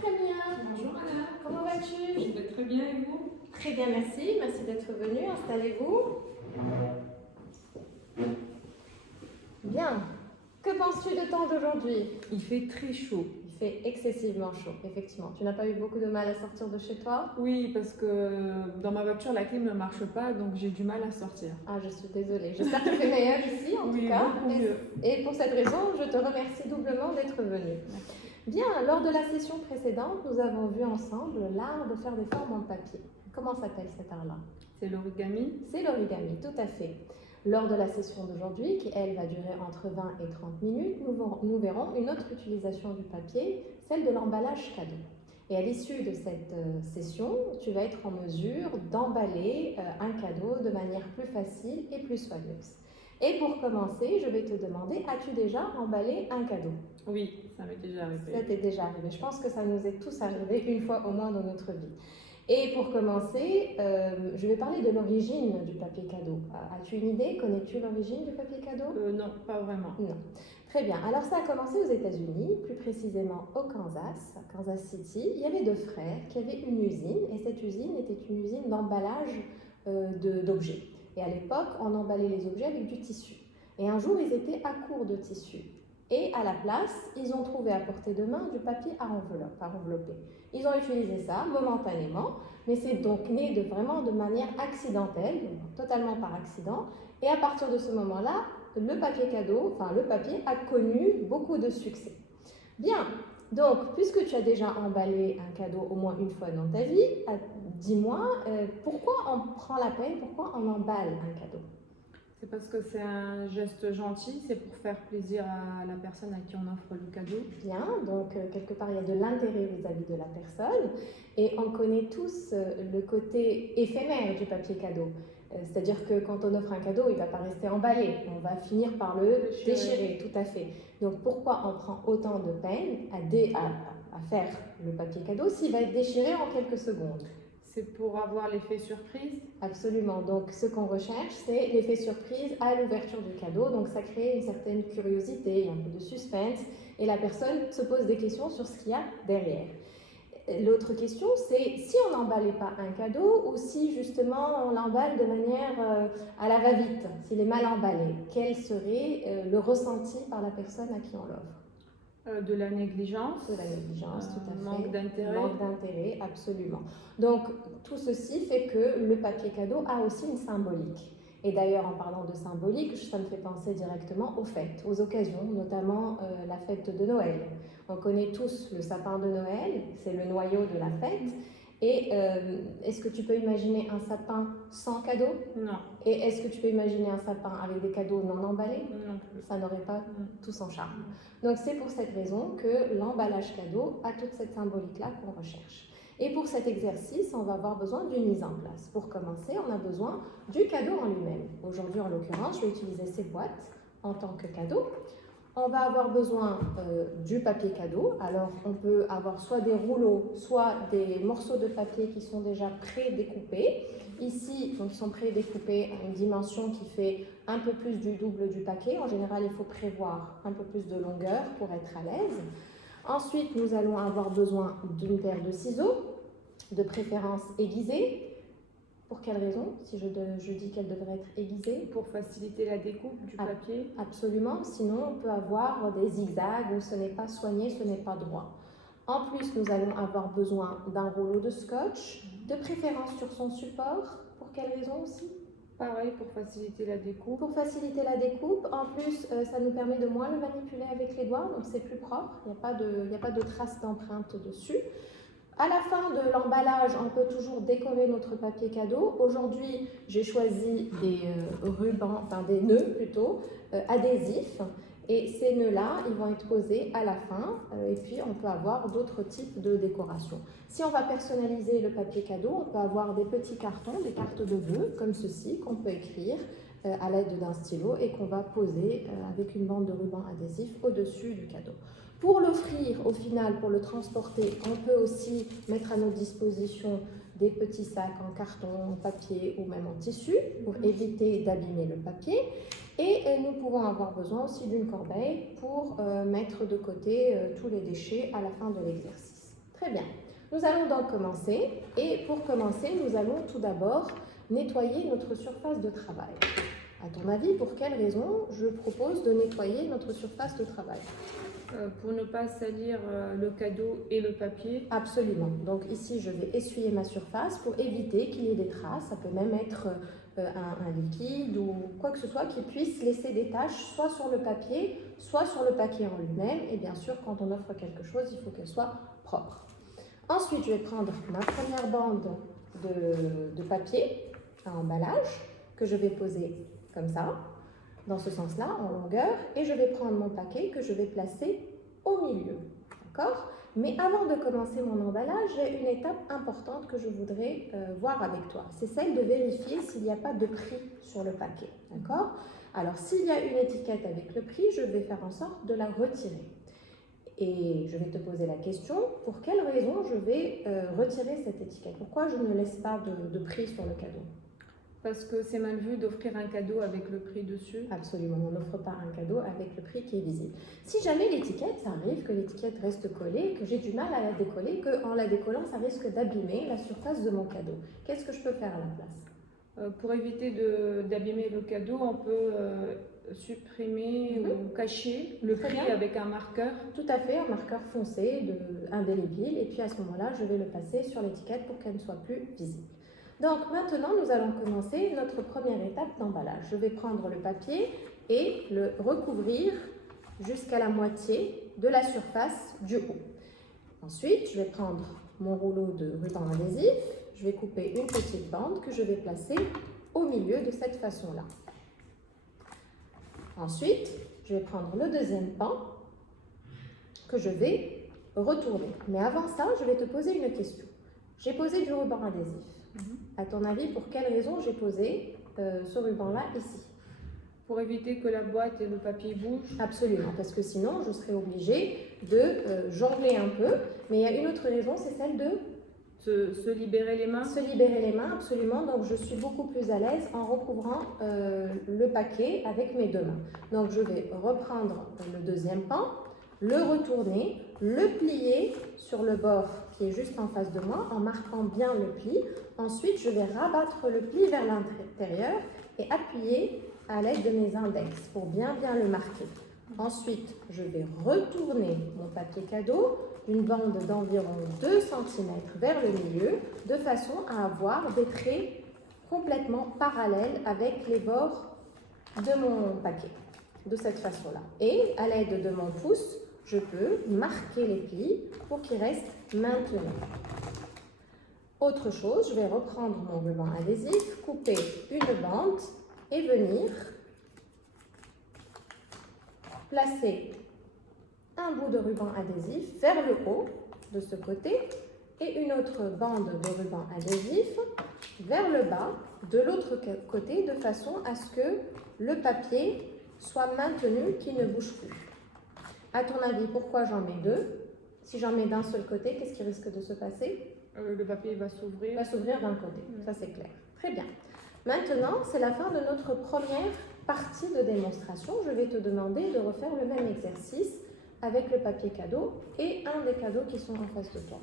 Camilla. Bonjour madame. Comment vas-tu? Je vais très bien et vous? Très bien, merci. Merci d'être venu. Installez-vous. Bien. Que penses-tu de temps d'aujourd'hui? Il fait très chaud. Il fait excessivement chaud, effectivement. Tu n'as pas eu beaucoup de mal à sortir de chez toi? Oui, parce que dans ma voiture, la clim ne marche pas, donc j'ai du mal à sortir. Ah, je suis désolée. J'espère qu'il fait meilleur ici, en tout cas. Beaucoup mieux. Et pour cette raison, je te remercie doublement d'être venu. Bien, lors de la session précédente, nous avons vu ensemble l'art de faire des formes en papier. Comment s'appelle cet art-là? C'est l'origami. C'est l'origami, tout à fait. Lors de la session d'aujourd'hui, qui elle va durer entre 20 et 30 minutes, nous verrons une autre utilisation du papier, celle de l'emballage cadeau. Et à l'issue de cette session, tu vas être en mesure d'emballer un cadeau de manière plus facile et plus soigneuse. Et pour commencer, je vais te demander, as-tu déjà emballé un cadeau? Oui, ça m'est déjà arrivé. Ça t'est déjà arrivé. Je pense que ça nous est tous arrivé une fois au moins dans notre vie. Et pour commencer, je vais parler de l'origine du papier cadeau. As-tu une idée? Connais-tu l'origine du papier cadeau? Non, pas vraiment. Non. Très bien. Alors ça a commencé aux États-Unis, plus précisément au Kansas, à Kansas City. Il y avait deux frères qui avaient une usine, et cette usine était une usine d'emballage d'objets. Et à l'époque, on emballait les objets avec du tissu. Et un jour, ils étaient à court de tissu. Et à la place, ils ont trouvé à portée de main du papier à envelopper. Ils ont utilisé ça momentanément, mais c'est donc né vraiment de manière accidentelle, totalement par accident. Et à partir de ce moment-là, le papier cadeau, enfin le papier, a connu beaucoup de succès. Bien, donc puisque tu as déjà emballé un cadeau au moins une fois dans ta vie, dis-moi pourquoi on prend la peine, pourquoi on emballe un cadeau? C'est parce que c'est un geste gentil, c'est pour faire plaisir à la personne à qui on offre le cadeau. Bien, donc quelque part il y a de l'intérêt vis-à-vis de la personne et on connaît tous le côté éphémère du papier cadeau. C'est-à-dire que quand on offre un cadeau, il ne va pas rester emballé, on va finir par le déchirer, tout à fait. Donc pourquoi on prend autant de peine à faire le papier cadeau s'il va être déchiré en quelques secondes? C'est pour avoir l'effet surprise. Absolument. Donc, ce qu'on recherche, c'est l'effet surprise à l'ouverture du cadeau. Donc, ça crée une certaine curiosité, un peu de suspense, et la personne se pose des questions sur ce qu'il y a derrière. L'autre question, c'est si on n'emballait pas un cadeau ou si justement on l'emballe de manière à la va-vite, s'il est mal emballé, quel serait le ressenti par la personne à qui on l'offre? De la négligence. De la négligence, tout à fait. Manque d'intérêt. Manque d'intérêt, absolument. Donc, tout ceci fait que le papier cadeau a aussi une symbolique. Et d'ailleurs, en parlant de symbolique, ça me fait penser directement aux fêtes, aux occasions, notamment la fête de Noël. On connaît tous le sapin de Noël, c'est le noyau de la fête. Et est-ce que tu peux imaginer un sapin sans cadeau? Non. Et est-ce que tu peux imaginer un sapin avec des cadeaux non emballés? Non plus. Ça n'aurait pas tout son charme. Donc c'est pour cette raison que l'emballage cadeau a toute cette symbolique-là qu'on recherche. Et pour cet exercice, on va avoir besoin d'une mise en place. Pour commencer, on a besoin du cadeau en lui-même. Aujourd'hui, en l'occurrence, je vais utiliser ces boîtes en tant que cadeau. On va avoir besoin du papier cadeau. Alors, on peut avoir soit des rouleaux, soit des morceaux de papier qui sont déjà pré-découpés. Ici, donc, ils sont pré-découpés à une dimension qui fait un peu plus du double du paquet. En général, il faut prévoir un peu plus de longueur pour être à l'aise. Ensuite, nous allons avoir besoin d'une paire de ciseaux, de préférence aiguisés. Pour quelle raison? Si je dis qu'elle devrait être aiguisée? Pour faciliter la découpe du papier. Absolument, sinon on peut avoir des zigzags où ce n'est pas soigné, ce n'est pas droit. En plus, nous allons avoir besoin d'un rouleau de scotch, de préférence sur son support. Pour quelle raison aussi? Pareil, pour faciliter la découpe. Pour faciliter la découpe. En plus, ça nous permet de moins le manipuler avec les doigts, donc c'est plus propre, il n'y a pas de traces d'empreinte dessus. À la fin de l'emballage, on peut toujours décorer notre papier cadeau. Aujourd'hui, j'ai choisi des rubans, enfin des nœuds plutôt, adhésifs. Et ces nœuds-là, ils vont être posés à la fin. Et puis, on peut avoir d'autres types de décorations. Si on va personnaliser le papier cadeau, on peut avoir des petits cartons, des cartes de vœux, comme ceci, qu'on peut écrire à l'aide d'un stylo et qu'on va poser avec une bande de ruban adhésif au-dessus du cadeau. Pour l'offrir, au final, pour le transporter, on peut aussi mettre à notre disposition des petits sacs en carton, en papier ou même en tissu pour éviter d'abîmer le papier. Et nous pouvons avoir besoin aussi d'une corbeille pour mettre de côté tous les déchets à la fin de l'exercice. Très bien. Nous allons donc commencer. Et pour commencer, nous allons tout d'abord nettoyer notre surface de travail. À ton avis, pour quelle raison je propose de nettoyer notre surface de travail? Pour ne pas salir le cadeau et le papier. Absolument. Donc ici, je vais essuyer ma surface pour éviter qu'il y ait des traces. Ça peut même être un liquide ou quoi que ce soit qui puisse laisser des taches soit sur le papier, soit sur le paquet en lui-même. Et bien sûr, quand on offre quelque chose, il faut qu'elle soit propre. Ensuite, je vais prendre ma première bande de papier à emballage que je vais poser comme ça, dans ce sens-là, en longueur, et je vais prendre mon paquet que je vais placer au milieu. D'accord? Mais avant de commencer mon emballage, j'ai une étape importante que je voudrais voir avec toi. C'est celle de vérifier s'il n'y a pas de prix sur le paquet. D'accord? Alors, s'il y a une étiquette avec le prix, je vais faire en sorte de la retirer. Et je vais te poser la question, pour quelle raison je vais retirer cette étiquette? Pourquoi je ne laisse pas de prix sur le cadeau? Parce que c'est mal vu d'offrir un cadeau avec le prix dessus. Absolument, on n'offre pas un cadeau avec le prix qui est visible. Si jamais l'étiquette, ça arrive que l'étiquette reste collée, que j'ai du mal à la décoller, qu'en la décollant, ça risque d'abîmer la surface de mon cadeau. Qu'est-ce que je peux faire à la place? Pour éviter d'abîmer le cadeau, on peut supprimer ou cacher le Très prix bien. avec un marqueur. Tout à fait, un marqueur foncé, indélébile, et puis à ce moment-là, je vais le passer sur l'étiquette pour qu'elle ne soit plus visible. Donc maintenant, nous allons commencer notre première étape d'emballage. Je vais prendre le papier et le recouvrir jusqu'à la moitié de la surface du haut. Ensuite, je vais prendre mon rouleau de ruban adhésif, je vais couper une petite bande que je vais placer au milieu de cette façon-là. Ensuite, je vais prendre le deuxième pan que je vais retourner. Mais avant ça, je vais te poser une question. J'ai posé du ruban adhésif. À ton avis, pour quelle raison j'ai posé ce ruban-là ici? Pour éviter que la boîte et le papier bougent. Absolument, parce que sinon, je serais obligée de jongler un peu. Mais il y a une autre raison, c'est celle de Se libérer les mains. se libérer les mains, absolument. Donc, je suis beaucoup plus à l'aise en recouvrant le paquet avec mes deux mains. Donc, je vais reprendre le deuxième pan, le retourner, le plier sur le bord qui est juste en face de moi en marquant bien le pli. Ensuite, je vais rabattre le pli vers l'intérieur et appuyer à l'aide de mes index pour bien le marquer. Ensuite, je vais retourner mon papier cadeau d'une bande d'environ 2 cm vers le milieu de façon à avoir des traits complètement parallèles avec les bords de mon paquet, de cette façon-là. Et à l'aide de mon pouce, je peux marquer les plis pour qu'ils restent maintenus. Autre chose, je vais reprendre mon ruban adhésif, couper une bande et venir placer un bout de ruban adhésif vers le haut de ce côté et une autre bande de ruban adhésif vers le bas de l'autre côté de façon à ce que le papier soit maintenu, qu'il ne bouge plus. À ton avis, pourquoi j'en mets deux? Si j'en mets d'un seul côté, qu'est-ce qui risque de se passer? Le papier va s'ouvrir. Il va s'ouvrir d'un côté, ça c'est clair. Très bien. Maintenant, c'est la fin de notre première partie de démonstration. Je vais te demander de refaire le même exercice avec le papier cadeau et un des cadeaux qui sont en face de toi.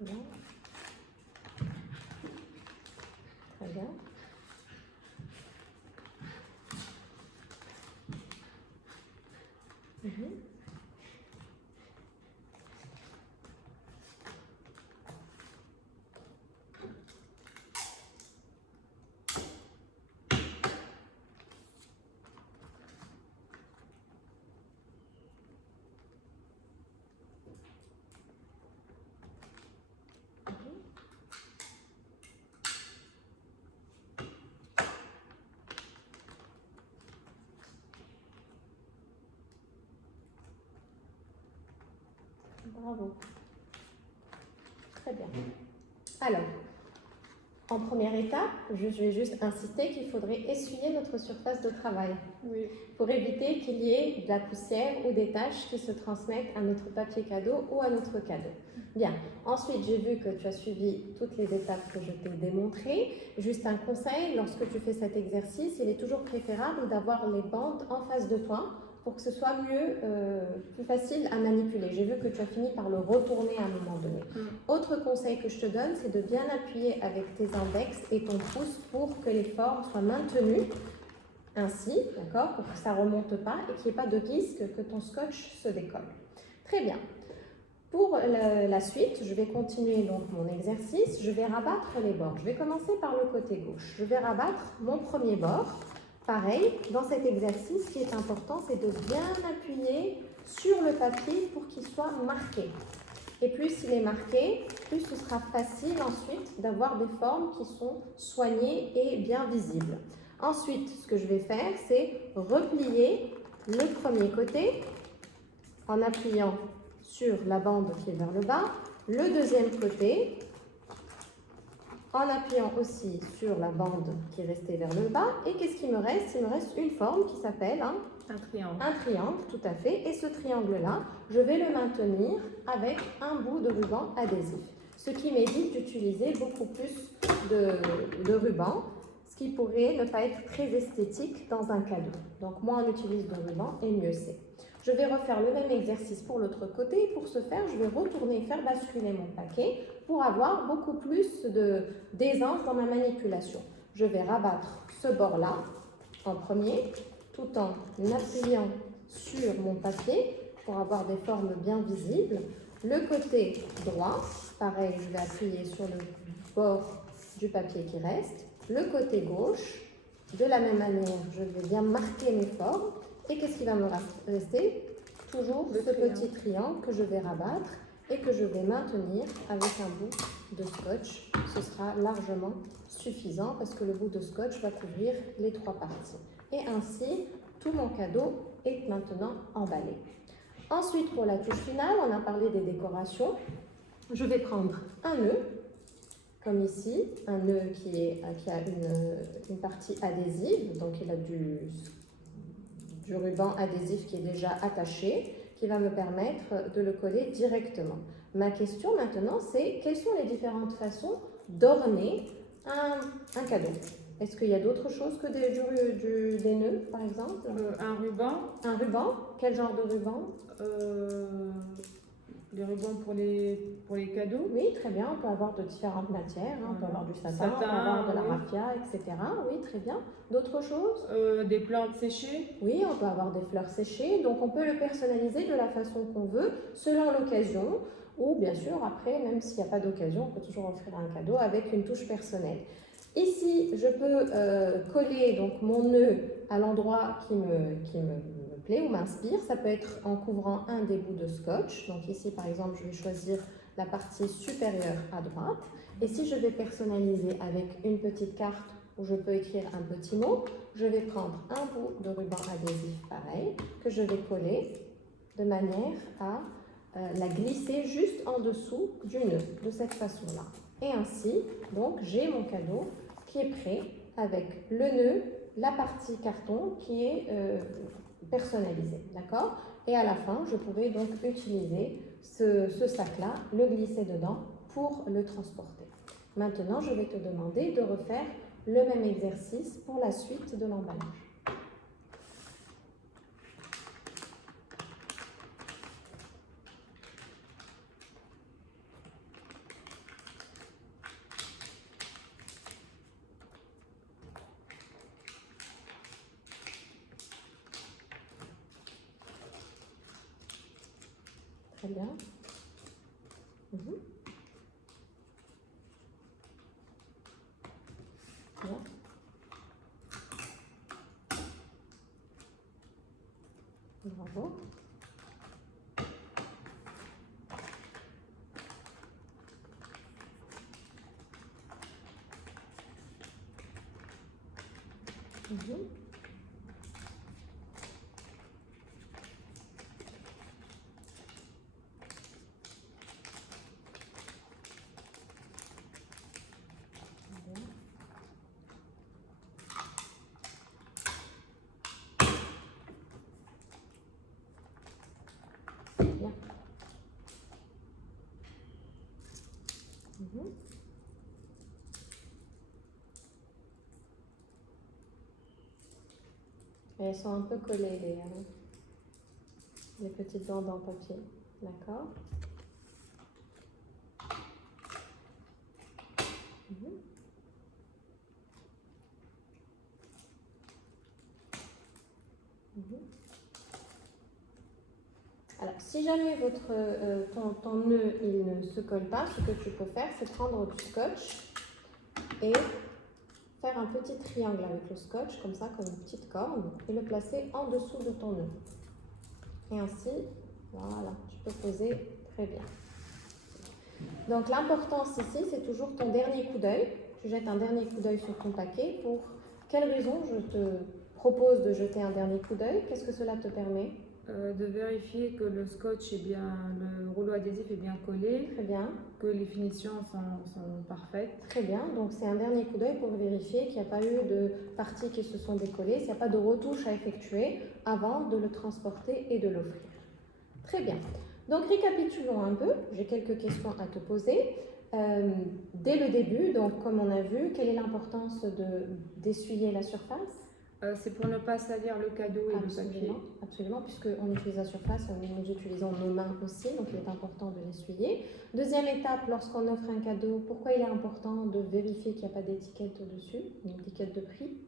Bien. Très bien. Bravo. Très bien. Alors, en première étape, je vais juste insister qu'il faudrait essuyer notre surface de travail Oui. pour éviter qu'il y ait de la poussière ou des taches qui se transmettent à notre papier cadeau ou à notre cadeau. Bien. Ensuite, j'ai vu que tu as suivi toutes les étapes que je t'ai démontrées. Juste un conseil, lorsque tu fais cet exercice, il est toujours préférable d'avoir les bandes en face de toi pour que ce soit plus facile à manipuler. J'ai vu que tu as fini par le retourner à un moment donné. Autre conseil que je te donne, c'est de bien appuyer avec tes index et ton pouce pour que les formes soient maintenues ainsi, d'accord, pour que ça ne remonte pas et qu'il n'y ait pas de risque que ton scotch se décolle. Très bien. Pour la suite, je vais continuer donc mon exercice. Je vais rabattre les bords. Je vais commencer par le côté gauche. Je vais rabattre mon premier bord. Pareil, dans cet exercice, ce qui est important, c'est de bien appuyer sur le papier pour qu'il soit marqué. Et plus il est marqué, plus ce sera facile ensuite d'avoir des formes qui sont soignées et bien visibles. Ensuite, ce que je vais faire, c'est replier le premier côté en appuyant sur la bande qui est vers le bas, le deuxième côté en appuyant aussi sur la bande qui est restée vers le bas. Et qu'est-ce qui me reste? Il me reste une forme qui s'appelle un triangle. Un triangle, tout à fait. Et ce triangle-là, je vais le maintenir avec un bout de ruban adhésif. Ce qui m'évite d'utiliser beaucoup plus de ruban, ce qui pourrait ne pas être très esthétique dans un cadeau. Donc moins on utilise de ruban et mieux c'est. Je vais refaire le même exercice pour l'autre côté. Pour ce faire, je vais retourner et faire basculer mon paquet pour avoir beaucoup plus d'aisance dans ma manipulation. Je vais rabattre ce bord-là en premier, tout en appuyant sur mon papier pour avoir des formes bien visibles. Le côté droit, pareil, je vais appuyer sur le bord du papier qui reste. Le côté gauche, de la même manière, je vais bien marquer mes formes. Et qu'est-ce qui va me rester? Toujours ce petit triangle que je vais rabattre et que je vais maintenir avec un bout de scotch. Ce sera largement suffisant parce que le bout de scotch va couvrir les trois parties. Et ainsi, tout mon cadeau est maintenant emballé. Ensuite, pour la touche finale, on a parlé des décorations. Je vais prendre un nœud, comme ici, un nœud qui a une partie adhésive, donc il a du ruban adhésif qui est déjà attaché, qui va me permettre de le coller directement. Ma question maintenant, c'est quelles sont les différentes façons d'orner un cadeau? Est-ce qu'il y a d'autres choses que des nœuds, par exemple? Un ruban. Un ruban? Quel genre de ruban? Les rubans pour les cadeaux. Oui, très bien. On peut avoir de différentes matières. On peut avoir du satin, on peut avoir de la raffia, etc. Oui, très bien. D'autres choses? Des plantes séchées. Oui, on peut avoir des fleurs séchées. Donc, on peut le personnaliser de la façon qu'on veut, selon l'occasion. Ou, bien sûr, après, même s'il n'y a pas d'occasion, on peut toujours offrir un cadeau avec une touche personnelle. Ici, je peux coller donc, mon nœud à l'endroit qui me plaît ou m'inspire. Ça peut être en couvrant un des bouts de scotch. Donc ici, par exemple, je vais choisir la partie supérieure à droite. Et si je vais personnaliser avec une petite carte où je peux écrire un petit mot, je vais prendre un bout de ruban adhésif pareil, que je vais coller de manière à la glisser juste en dessous du nœud, de cette façon-là. Et ainsi, donc, j'ai mon cadeau qui est prêt avec le nœud, la partie carton qui est personnalisée, d'accord? Et à la fin, je pourrai donc utiliser ce sac-là, le glisser dedans pour le transporter. Maintenant, je vais te demander de refaire le même exercice pour la suite de l'emballage. Très bien. Bien. Bravo. Et elles sont un peu collées, les petites bandes en papier. D'accord. Mhm. Mhm. Alors, si jamais ton nœud il ne se colle pas, ce que tu peux faire, c'est prendre du scotch et faire un petit triangle avec le scotch, comme ça, comme une petite corde, et le placer en dessous de ton nœud. Et ainsi, voilà, tu peux poser très bien. Donc l'importance ici, c'est toujours ton dernier coup d'œil. Tu jettes un dernier coup d'œil sur ton paquet. Pour quelle raison je te propose de jeter un dernier coup d'œil? Qu'est-ce que cela te permet? De vérifier que le scotch est bien, le rouleau adhésif est bien collé, Très bien. que les finitions sont parfaites. Très bien, donc c'est un dernier coup d'œil pour vérifier qu'il n'y a pas eu de parties qui se sont décollées, s'il n'y a pas de retouches à effectuer avant de le transporter et de l'offrir. Très bien, donc récapitulons un peu, j'ai quelques questions à te poser. Dès le début, donc comme on a vu, quelle est l'importance d'essuyer la surface? C'est pour ne pas salir le cadeau et le papier. Absolument, puisqu'on utilise la surface, nous utilisons nos mains aussi, donc il est important de l'essuyer. Deuxième étape, lorsqu'on offre un cadeau, pourquoi il est important de vérifier qu'il n'y a pas d'étiquette dessus, une étiquette de prix?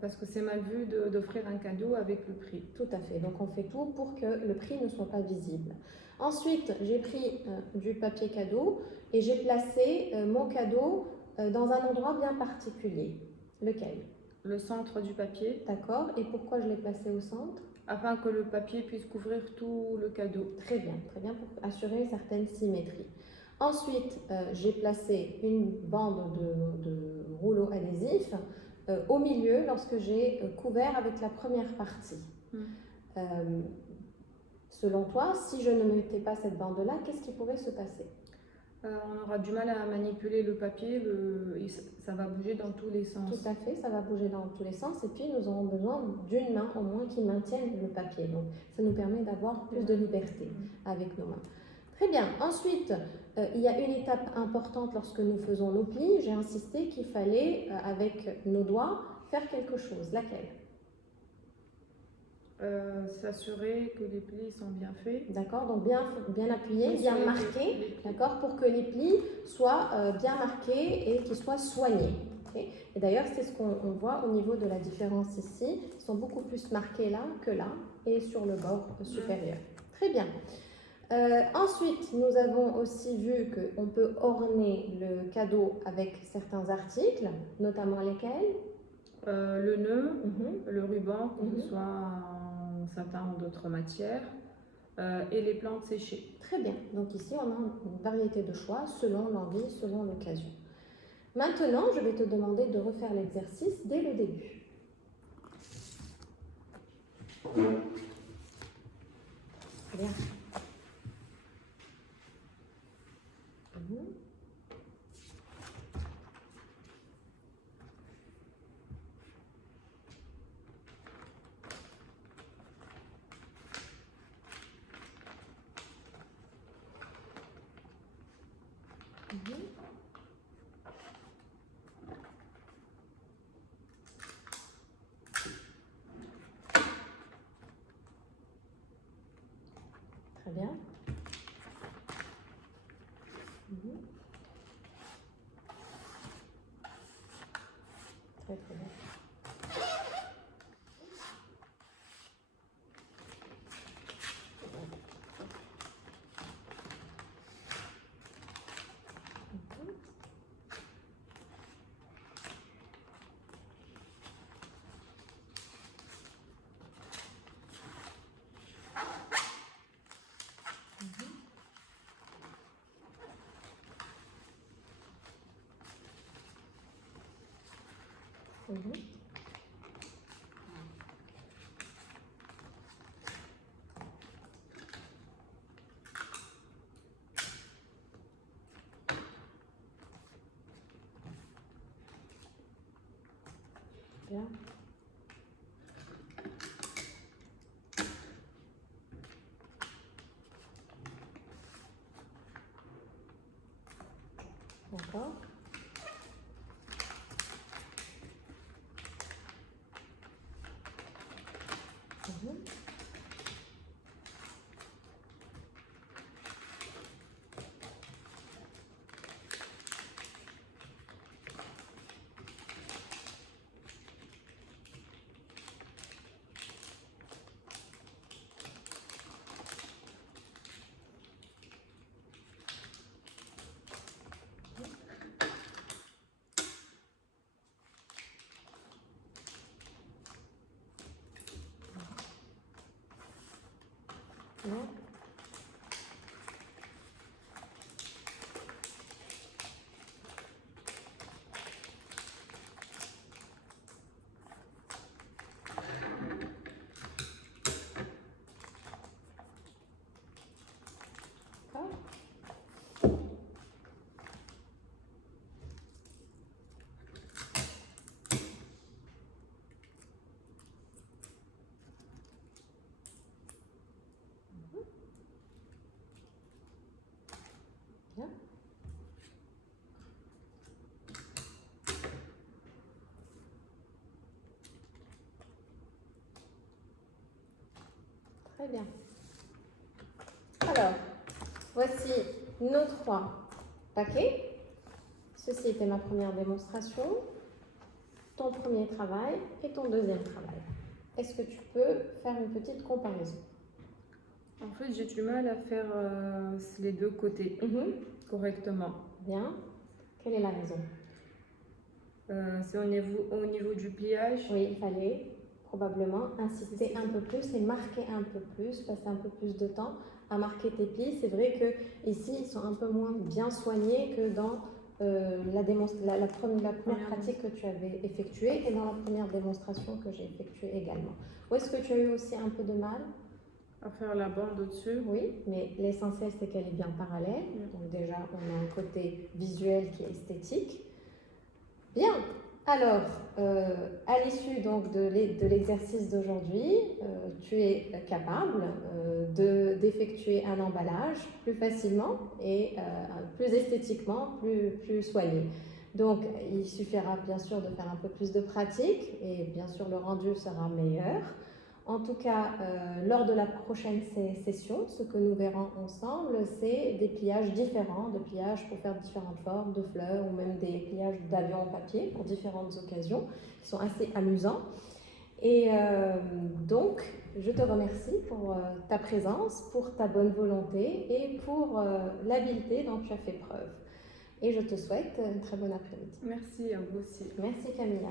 Parce que c'est mal vu d'offrir un cadeau avec le prix. Tout à fait, donc on fait tout pour que le prix ne soit pas visible. Ensuite, j'ai pris du papier cadeau et j'ai placé mon cadeau dans un endroit bien particulier. Lequel? Le centre du papier. D'accord, et pourquoi je l'ai placé au centre? Afin que le papier puisse couvrir tout le cadeau. Très bien, pour assurer une certaine symétrie. Ensuite, j'ai placé une bande de rouleau adhésif au milieu lorsque j'ai couvert avec la première partie. Selon toi, si je ne mettais pas cette bande-là, qu'est-ce qui pourrait se passer? On aura du mal à manipuler le papier, ça va bouger dans tous les sens. Tout à fait, ça va bouger dans tous les sens et puis nous aurons besoin d'une main au moins qui maintienne le papier. Donc ça nous permet d'avoir plus de liberté avec nos mains. Très bien, ensuite, il y a une étape importante lorsque nous faisons nos plis. J'ai insisté qu'il fallait, avec nos doigts, faire quelque chose. Laquelle? S'assurer que les plis sont bien faits. D'accord, donc bien appuyés, bien marqués, d'accord, pour que les plis soient bien marqués et qu'ils soient soignés. Okay. Et d'ailleurs, c'est ce qu'on voit au niveau de la différence ici. Ils sont beaucoup plus marqués là que là et sur le bord supérieur. Très bien. Ensuite, nous avons aussi vu qu'on peut orner le cadeau avec certains articles, notamment lesquels? Le nœud, le ruban, que ce soit en satin ou d'autres matières, et les plantes séchées. Très bien. Donc ici, on a une variété de choix selon l'envie, selon l'occasion. Maintenant, je vais te demander de refaire l'exercice dès le début. Très bien. Très bien. Très bien. Bien. D'accord. Non. Bien. Très bien. Alors, voici nos 3 paquets. Ceci était ma première démonstration, ton premier travail et ton deuxième travail. Est-ce que tu peux faire une petite comparaison? En fait, j'ai du mal à faire les deux côtés correctement. Bien. Quelle est la raison? C'est au niveau du pliage. Oui, il fallait probablement insister un peu plus et marquer un peu plus, passer un peu plus de temps à marquer tes plis. C'est vrai que ici ils sont un peu moins bien soignés que dans la première pratique que tu avais effectuée et dans la première démonstration que j'ai effectuée également. Où est-ce que tu as eu aussi un peu de mal? À faire la bande au-dessus. Oui, mais l'essentiel c'est qu'elle est bien parallèle. Donc déjà, on a un côté visuel qui est esthétique. Bien. Alors, à l'issue donc de l'exercice d'aujourd'hui, tu es capable d'effectuer un emballage plus facilement et plus esthétiquement, plus soigné. Donc, il suffira bien sûr de faire un peu plus de pratique et bien sûr le rendu sera meilleur. En tout cas, lors de la prochaine session, ce que nous verrons ensemble, c'est des pliages différents, de pliages pour faire différentes formes de fleurs ou même des pliages d'avions en papier pour différentes occasions qui sont assez amusants. Et donc, je te remercie pour ta présence, pour ta bonne volonté et pour l'habileté dont tu as fait preuve. Et je te souhaite une très bonne après-midi. Merci à vous aussi. Merci Camilla.